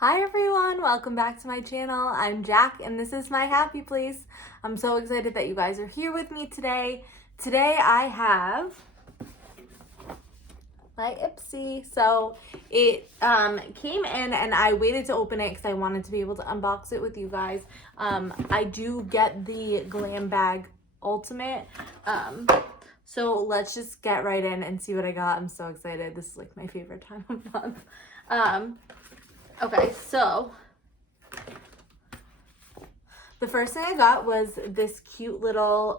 Hi everyone, welcome back to my channel. I'm Jack and this is my happy place. I'm so excited that you guys are here with me today. Today I have my IPSY. So it came in and I waited to open it because I wanted to be able to unbox it with you guys. I do get the Glam Bag Ultimate. So let's just get right in and see what I got. I'm so excited. This is like my favorite time of month. Okay, so the first thing I got was this cute little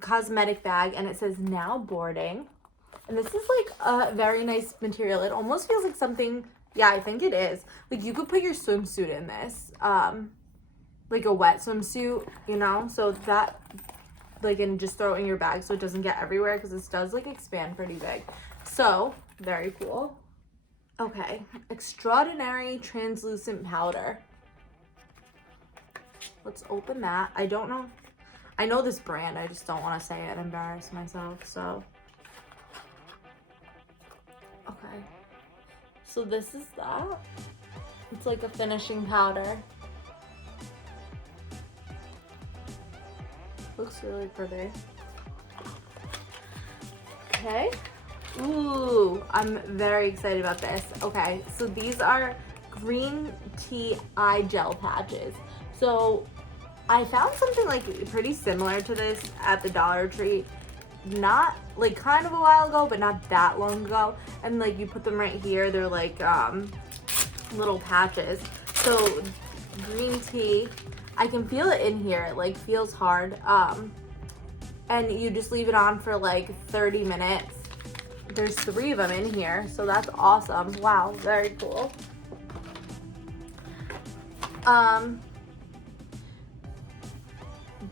cosmetic bag, and it says now boarding. And this is like a very nice material. It almost feels like something, yeah, I think it is. Like you could put your swimsuit in this, like a wet swimsuit, you know? So that, like, and just throw it in your bag so it doesn't get everywhere because this does like expand pretty big. So, very cool. Okay, extraordinary translucent powder. Let's open that. I don't know. I know this brand. I just don't want to say it and embarrass myself. So, okay. So this is that. It's like a finishing powder. Looks really pretty. Okay. Ooh, I'm very excited about this. Okay, so these are green tea eye gel patches. So I found something like pretty similar to this at the Dollar Tree, not like kind of a while ago, but not that long ago. And like you put them right here, they're like little patches. So green tea, I can feel it in here. It like feels hard. And you just leave it on for like 30 minutes. There's 3 of them in here, so that's awesome. Wow, very cool.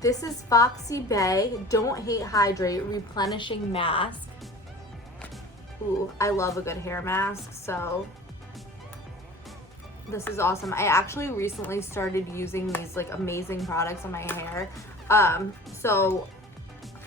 This is Foxy Bay Don't Hate Hydrate Replenishing Mask. Ooh, I love a good hair mask, so this is awesome. I actually recently started using these like amazing products on my hair. So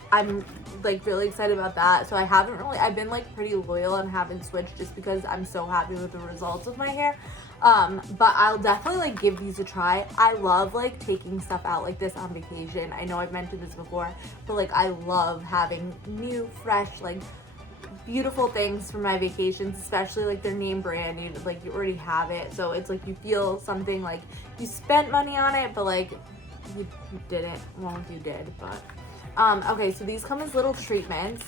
I'm like really excited about that. So I've been like pretty loyal and haven't switched just because I'm so happy with the results of my hair. But I'll definitely like give these a try. I love like taking stuff out like this on vacation. I know I've mentioned this before, but like I love having new, fresh, like beautiful things for my vacations, especially like their name brand. You already have it, so it's like you feel something like you spent money on it, but like you didn't. Well, you did, but okay, so these come as little treatments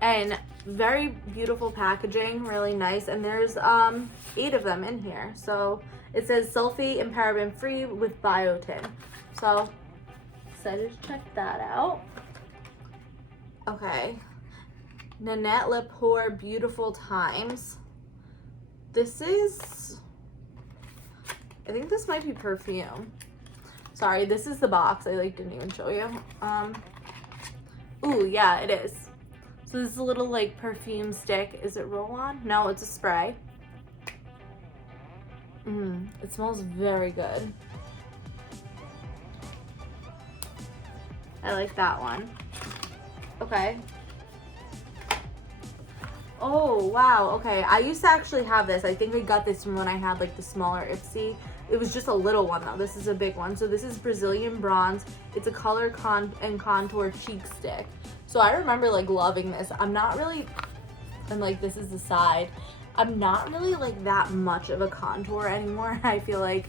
and very beautiful packaging, really nice. And there's 8 of them in here. So it says sulfate and paraben free with biotin. So excited to check that out. Okay, Nanette Lepore Beautiful Times. This is, I think this might be perfume. Sorry, this is the box. I like didn't even show you. Ooh, yeah, it is. So this is a little like perfume stick. Is it roll-on? No, it's a spray. It smells very good. I like that one. Okay. Oh, wow. Okay, I used to actually have this. I think I got this from when I had like the smaller IPSY. It was just a little one though. This is a big one. So this is Brazilian Bronze. It's a color and contour cheek stick. So I remember like loving this. I'm not really, and like this is the side. I'm not really like that much of a contour anymore. I feel like,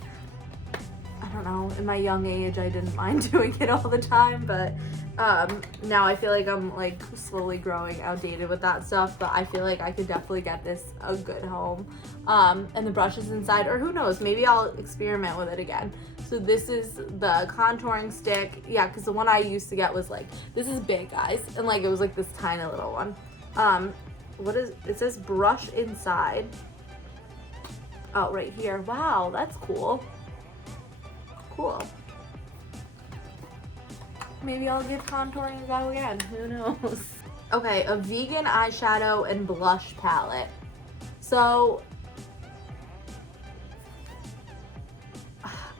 I don't know, in my young age I didn't mind doing it all the time, but now I feel like I'm like slowly growing outdated with that stuff. But I feel like I could definitely get this a good home. And the brush is inside, or who knows, maybe I'll experiment with it again. So this is the contouring stick. Yeah, because the one I used to get was like, this is big, guys, and like it was like this tiny little one. What is it? Says brush inside. Oh, right here. Wow, that's cool. Cool. Maybe I'll give contouring a go again. Who knows? Okay, a vegan eyeshadow and blush palette. So,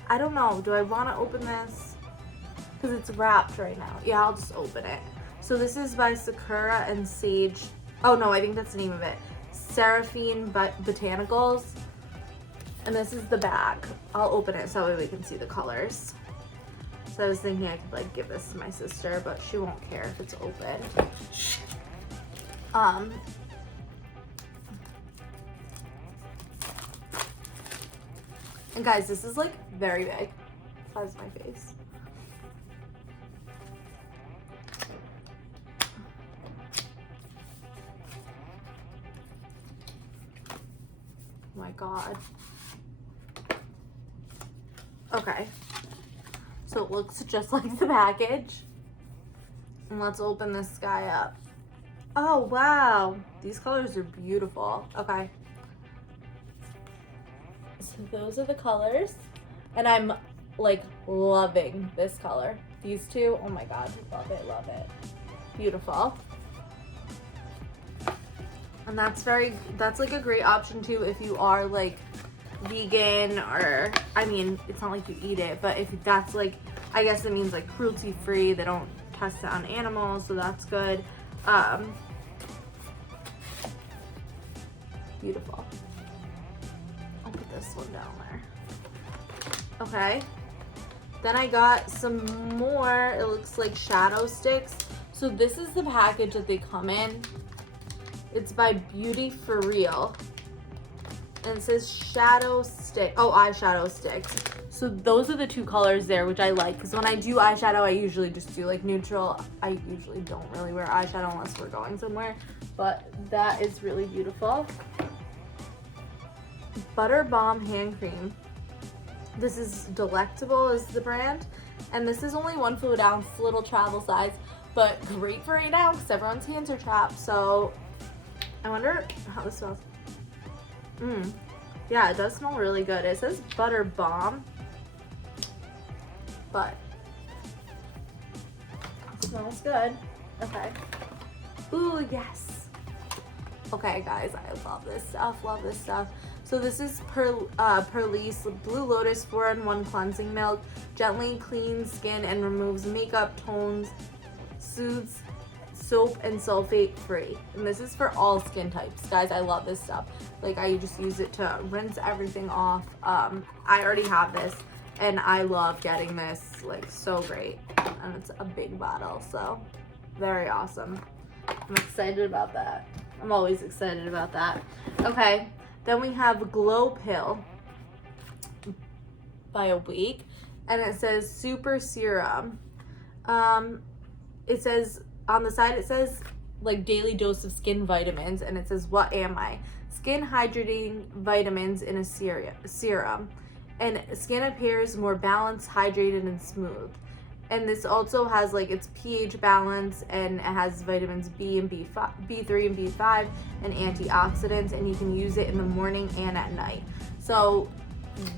I don't know. Do I want to open this? Because it's wrapped right now. Yeah, I'll just open it. So this is by Sakura and Sage. Oh no, I think that's the name of it. Seraphine Botanicals. And this is the bag. I'll open it so that way we can see the colors. So I was thinking I could like give this to my sister, but she won't care if it's open. And guys, this is like very big. Size of my face. Oh my god. Okay. So it looks just like the package. And let's open this guy up. Oh wow. These colors are beautiful. Okay. So those are the colors. And I'm like loving this color. These two, oh my god, love it, love it. Beautiful. And that's like a great option too if you are like vegan, or I mean it's not like you eat it, but if that's like, I guess it means like cruelty free, they don't test it on animals, so that's good. Beautiful. I'll put this one down there. Okay, then I got some more, it looks like shadow sticks. So this is the package that they come in. It's by Beauty For Real. And it says shadow stick, oh, eyeshadow sticks. So those are the two colors there, which I like, because when I do eyeshadow, I usually just do like neutral. I usually don't really wear eyeshadow unless we're going somewhere, but that is really beautiful. Butter Bomb Hand Cream. This is Delectable is the brand, and this is only 1 fluid ounce, little travel size, but great for right now because everyone's hands are chapped. So I wonder how this smells. Yeah, it does smell really good. It says Butter Bomb, but it smells good. Okay. Ooh, yes. Okay, guys, I love this stuff. Love this stuff. So this is Perlise Blue Lotus 4-in-1 Cleansing Milk. Gently cleans skin and removes makeup, tones, soothes, soap and sulfate free. And this is for all skin types. Guys, I love this stuff. Like, I just use it to rinse everything off. I already have this, and I love getting this, like, so great. And it's a big bottle, so very awesome. I'm excited about that. I'm always excited about that. Okay, then we have Glow Pill by Awake, and it says Super Serum. It says, on the side it says, like, daily dose of skin vitamins, and it says, what am I? Skin hydrating vitamins in a serum. And skin appears more balanced, hydrated, and smooth. And this also has like its pH balance, and it has vitamins B and B3 and B5 and antioxidants, and you can use it in the morning and at night. So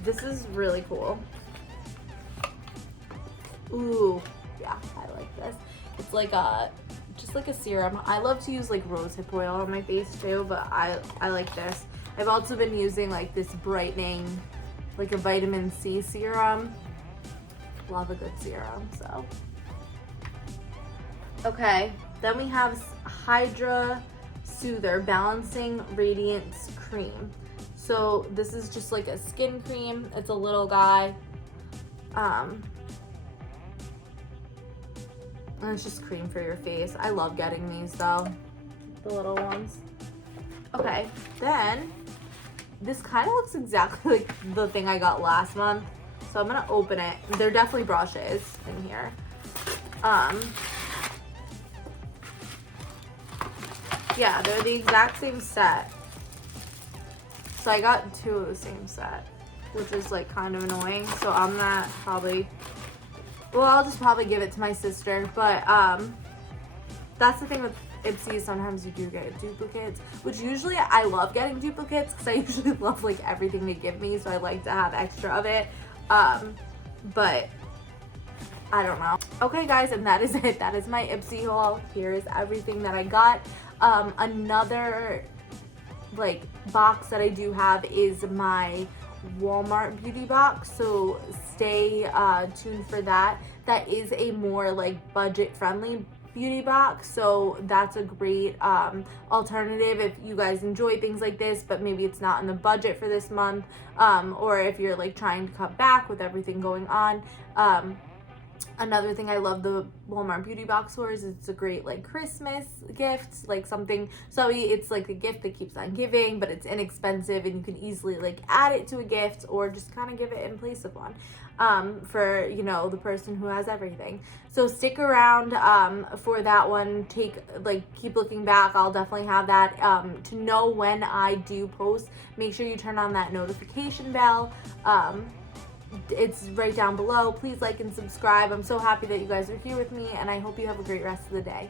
this is really cool. Ooh, yeah, I like this. It's like just like a serum. I love to use like rosehip oil on my face too, but I like this. I've also been using like this brightening, like a vitamin C serum. Love a good serum, so. Okay, then we have Hydra Soother Balancing Radiance Cream. So this is just like a skin cream. It's a little guy. And it's just cream for your face. I love getting these though, the little ones. Okay, then this kind of looks exactly like the thing I got last month. So I'm gonna open it. They're definitely brushes in here. Yeah, they're the exact same set. So I got 2 of the same set, which is like kind of annoying. So I'm not probably, well, I'll just probably give it to my sister. But that's the thing with IPSY, sometimes you do get duplicates, which usually I love getting duplicates because I usually love like everything they give me, so I like to have extra of it. But I don't know. Okay guys, and that is it. That is my IPSY haul. Here is everything that I got. Another like box that I do have is my Walmart beauty box, so stay tuned for that. That is a more like budget friendly beauty box, so that's a great alternative if you guys enjoy things like this, but maybe it's not in the budget for this month, or if you're like trying to cut back with everything going on. Another thing I love the Walmart beauty box for is it's a great like Christmas gift, like something, so it's like a gift that keeps on giving, but it's inexpensive and you can easily like add it to a gift or just kind of give it in place of one, for, you know, the person who has everything. So stick around for that one. Keep looking back. I'll definitely have that to know when I do post. Make sure you turn on that notification bell. It's right down below. Please like and subscribe. I'm so happy that you guys are here with me, and I hope you have a great rest of the day.